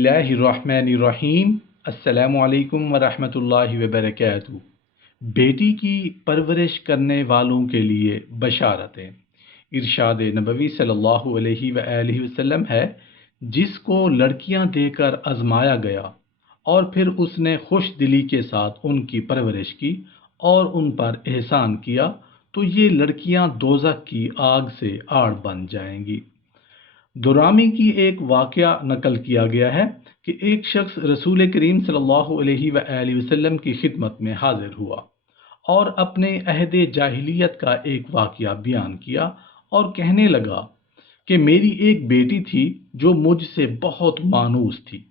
اللہ الرحمن الرحیم۔ السلام علیکم ورحمۃ اللہ وبرکاتہ۔ بیٹی کی پرورش کرنے والوں کے لیے بشارتیں۔ ارشاد نبوی صلی اللہ علیہ وآلہ وسلم ہے، جس کو لڑکیاں دے کر آزمایا گیا اور پھر اس نے خوش دلی کے ساتھ ان کی پرورش کی اور ان پر احسان کیا تو یہ لڑکیاں دوزخ کی آگ سے آڑ بن جائیں گی۔ درامی کی ایک واقعہ نقل کیا گیا ہے کہ ایک شخص رسول کریم صلی اللہ علیہ وآلہ وسلم کی خدمت میں حاضر ہوا اور اپنے عہد جاہلیت کا ایک واقعہ بیان کیا اور کہنے لگا کہ میری ایک بیٹی تھی جو مجھ سے بہت مانوس تھی۔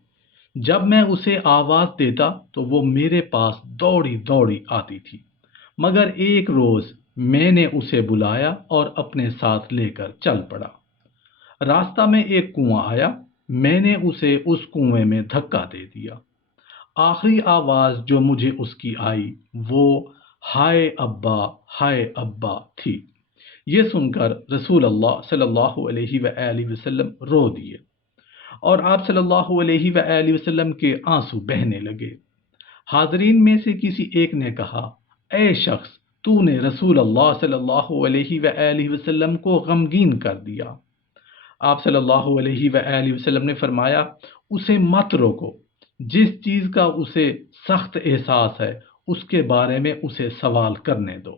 جب میں اسے آواز دیتا تو وہ میرے پاس دوڑی دوڑی آتی تھی، مگر ایک روز میں نے اسے بلایا اور اپنے ساتھ لے کر چل پڑا۔ راستہ میں ایک کنواں آیا، میں نے اسے اس کنویں میں دھکا دے دیا۔ آخری آواز جو مجھے اس کی آئی وہ ہائے ابا تھی۔ یہ سن کر رسول اللہ صلی اللہ علیہ وآلہ وسلم رو دیے اور آپ صلی اللہ علیہ وآلہ وسلم کے آنسو بہنے لگے۔ حاضرین میں سے کسی ایک نے کہا، اے شخص، تو نے رسول اللہ صلی اللہ علیہ وآلہ وسلم کو غمگین کر دیا۔ آپ صلی اللہ علیہ وآلہ وسلم نے فرمایا، اسے مت روکو، جس چیز کا اسے سخت احساس ہے اس کے بارے میں اسے سوال کرنے دو۔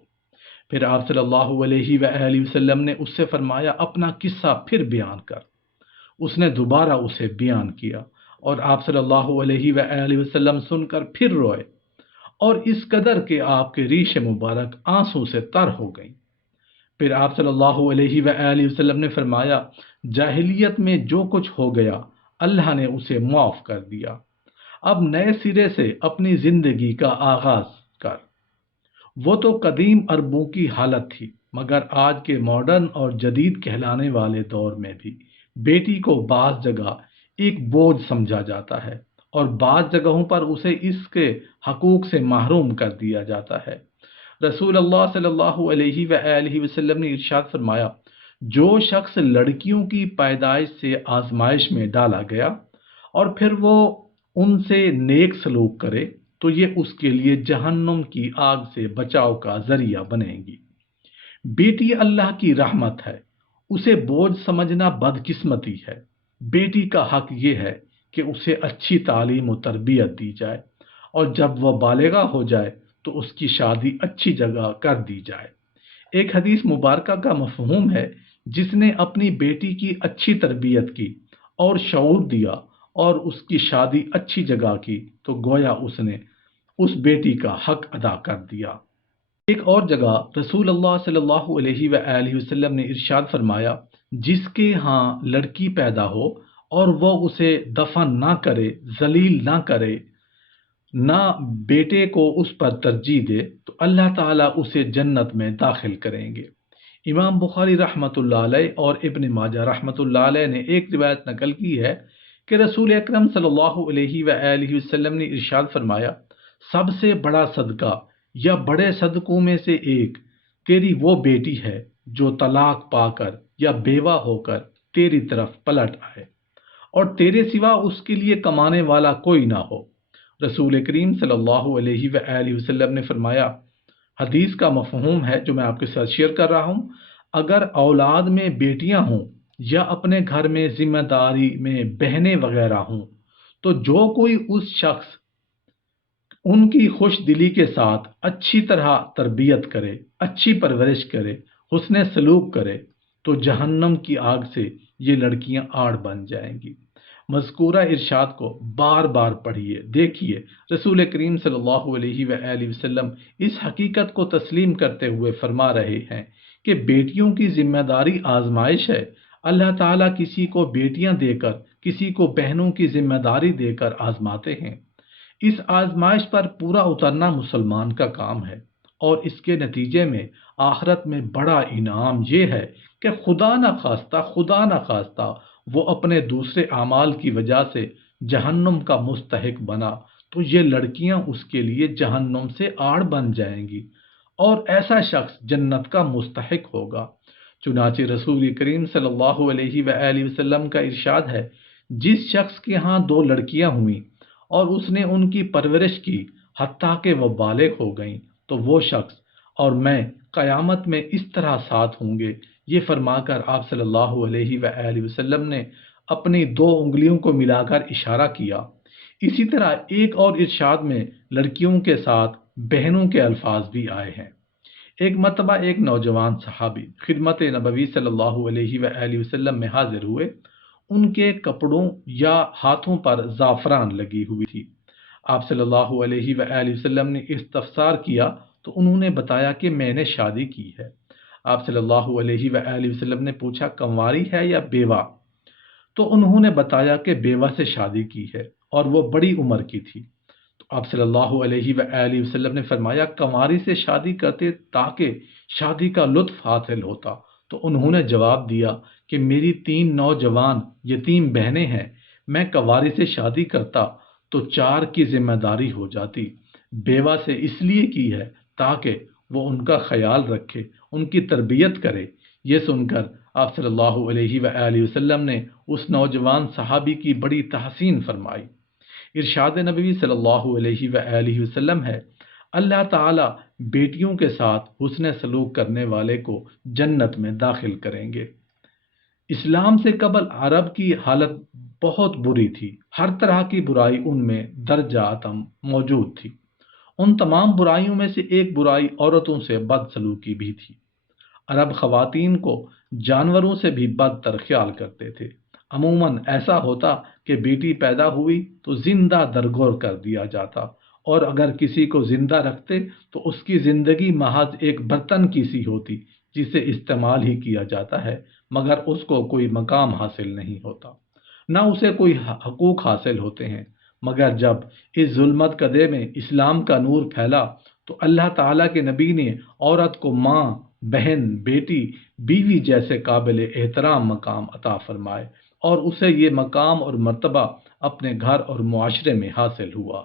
پھر آپ صلی اللہ علیہ وآلہ وسلم نے اس سے فرمایا، اپنا قصہ پھر بیان کر۔ اس نے دوبارہ اسے بیان کیا اور آپ صلی اللہ علیہ وآلہ وسلم سن کر پھر روئے اور اس قدر کہ آپ کے ریش مبارک آنسوں سے تر ہو گئیں۔ پھر آپ صلی اللہ علیہ وآلہ وسلم نے فرمایا، جاہلیت میں جو کچھ ہو گیا اللہ نے اسے معاف کر دیا، اب نئے سرے سے اپنی زندگی کا آغاز کر۔ وہ تو قدیم عربوں کی حالت تھی، مگر آج کے ماڈرن اور جدید کہلانے والے دور میں بھی بیٹی کو بعض جگہ ایک بوجھ سمجھا جاتا ہے اور بعض جگہوں پر اسے اس کے حقوق سے محروم کر دیا جاتا ہے۔ رسول اللہ صلی اللہ علیہ وآلہ وسلم نے ارشاد فرمایا، جو شخص لڑکیوں کی پیدائش سے آزمائش میں ڈالا گیا اور پھر وہ ان سے نیک سلوک کرے تو یہ اس کے لیے جہنم کی آگ سے بچاؤ کا ذریعہ بنے گی۔ بیٹی اللہ کی رحمت ہے، اسے بوجھ سمجھنا بدقسمتی ہے۔ بیٹی کا حق یہ ہے کہ اسے اچھی تعلیم و تربیت دی جائے اور جب وہ بالغہ ہو جائے تو اس کی شادی اچھی جگہ کر دی جائے۔ ایک حدیث مبارکہ کا مفہوم ہے، جس نے اپنی بیٹی کی اچھی تربیت کی اور شعور دیا اور اس کی شادی اچھی جگہ کی تو گویا اس نے اس بیٹی کا حق ادا کر دیا۔ ایک اور جگہ رسول اللہ صلی اللہ علیہ وآلہ وسلم نے ارشاد فرمایا، جس کے ہاں لڑکی پیدا ہو اور وہ اسے دفن نہ کرے، ذلیل نہ کرے، نہ بیٹے کو اس پر ترجیح دے تو اللہ تعالیٰ اسے جنت میں داخل کریں گے۔ امام بخاری رحمۃ اللہ علیہ اور ابن ماجہ رحمۃ اللہ علیہ نے ایک روایت نقل کی ہے کہ رسول اکرم صلی اللہ علیہ وآلہ وسلم نے ارشاد فرمایا، سب سے بڑا صدقہ یا بڑے صدقوں میں سے ایک تیری وہ بیٹی ہے جو طلاق پا کر یا بیوہ ہو کر تیری طرف پلٹ آئے اور تیرے سوا اس کے لیے کمانے والا کوئی نہ ہو۔ رسول کریم صلی اللہ علیہ وآلہ وسلم نے فرمایا، حدیث کا مفہوم ہے جو میں آپ کے ساتھ شیئر کر رہا ہوں، اگر اولاد میں بیٹیاں ہوں یا اپنے گھر میں ذمہ داری میں بہنیں وغیرہ ہوں تو جو کوئی اس شخص ان کی خوش دلی کے ساتھ اچھی طرح تربیت کرے، اچھی پرورش کرے، حسن سلوک کرے تو جہنم کی آگ سے یہ لڑکیاں آڑ بن جائیں گی۔ مذکورہ ارشاد کو بار بار پڑھیے، دیکھیے۔ رسول کریم صلی اللہ علیہ وآلہ وسلم اس حقیقت کو تسلیم کرتے ہوئے فرما رہے ہیں کہ بیٹیوں کی ذمہ داری آزمائش ہے۔ اللہ تعالیٰ کسی کو بیٹیاں دے کر، کسی کو بہنوں کی ذمہ داری دے کر آزماتے ہیں۔ اس آزمائش پر پورا اترنا مسلمان کا کام ہے اور اس کے نتیجے میں آخرت میں بڑا انعام یہ ہے کہ خدا نخواستہ وہ اپنے دوسرے اعمال کی وجہ سے جہنم کا مستحق بنا تو یہ لڑکیاں اس کے لیے جہنم سے آڑ بن جائیں گی اور ایسا شخص جنت کا مستحق ہوگا۔ چنانچہ رسول کریم صلی اللہ علیہ وآلہ وسلم کا ارشاد ہے، جس شخص کے ہاں 2 لڑکیاں ہوئیں اور اس نے ان کی پرورش کی حتیٰ کہ وہ بالغ ہو گئیں تو وہ شخص اور میں قیامت میں اس طرح ساتھ ہوں گے۔ یہ فرما کر آپ صلی اللہ علیہ وآلہ وسلم نے اپنی 2 انگلیوں کو ملا کر اشارہ کیا۔ اسی طرح ایک اور ارشاد میں لڑکیوں کے ساتھ بہنوں کے الفاظ بھی آئے ہیں۔ ایک مرتبہ ایک نوجوان صحابی خدمت نبوی صلی اللہ علیہ وآلہ وسلم میں حاضر ہوئے۔ ان کے کپڑوں یا ہاتھوں پر زعفران لگی ہوئی تھی۔ آپ صلی اللہ علیہ وآلہ وسلم نے استفسار کیا تو انہوں نے بتایا کہ میں نے شادی کی ہے۔ آپ صلی اللہ علیہ وآلہ وسلم نے پوچھا کنواری ہے یا بیوہ؟ تو انہوں نے بتایا کہ بیوہ سے شادی کی ہے اور وہ بڑی عمر کی تھی۔ تو آپ صلی اللہ علیہ وآلہ وسلم نے فرمایا کنواری سے شادی کرتے تاکہ شادی کا لطف حاصل ہوتا۔ تو انہوں نے جواب دیا کہ میری 3 نوجوان یتیم بہنیں ہیں، میں کنواری سے شادی کرتا تو 4 کی ذمہ داری ہو جاتی۔ بیوہ سے اس لیے کی ہے تاکہ وہ ان کا خیال رکھے، ان کی تربیت کرے۔ یہ سن کر آپ صلی اللہ علیہ وآلہ وسلم نے اس نوجوان صحابی کی بڑی تحسین فرمائی۔ ارشاد نبوی صلی اللہ علیہ وآلہ وسلم ہے، اللہ تعالیٰ بیٹیوں کے ساتھ حسن سلوک کرنے والے کو جنت میں داخل کریں گے۔ اسلام سے قبل عرب کی حالت بہت بری تھی، ہر طرح کی برائی ان میں درجاتم موجود تھی۔ ان تمام برائیوں میں سے ایک برائی عورتوں سے بد سلوکی بھی تھی۔ عرب خواتین کو جانوروں سے بھی بدتر خیال کرتے تھے۔ عموماً ایسا ہوتا کہ بیٹی پیدا ہوئی تو زندہ درگور کر دیا جاتا، اور اگر کسی کو زندہ رکھتے تو اس کی زندگی محض ایک برتن کی سی ہوتی جسے استعمال ہی کیا جاتا ہے، مگر اس کو کوئی مقام حاصل نہیں ہوتا، نہ اسے کوئی حقوق حاصل ہوتے ہیں۔ مگر جب اس ظلمت کدے میں اسلام کا نور پھیلا تو اللہ تعالیٰ کے نبی نے عورت کو ماں، بہن، بیٹی، بیوی جیسے قابل احترام مقام عطا فرمائے، اور اسے یہ مقام اور مرتبہ اپنے گھر اور معاشرے میں حاصل ہوا۔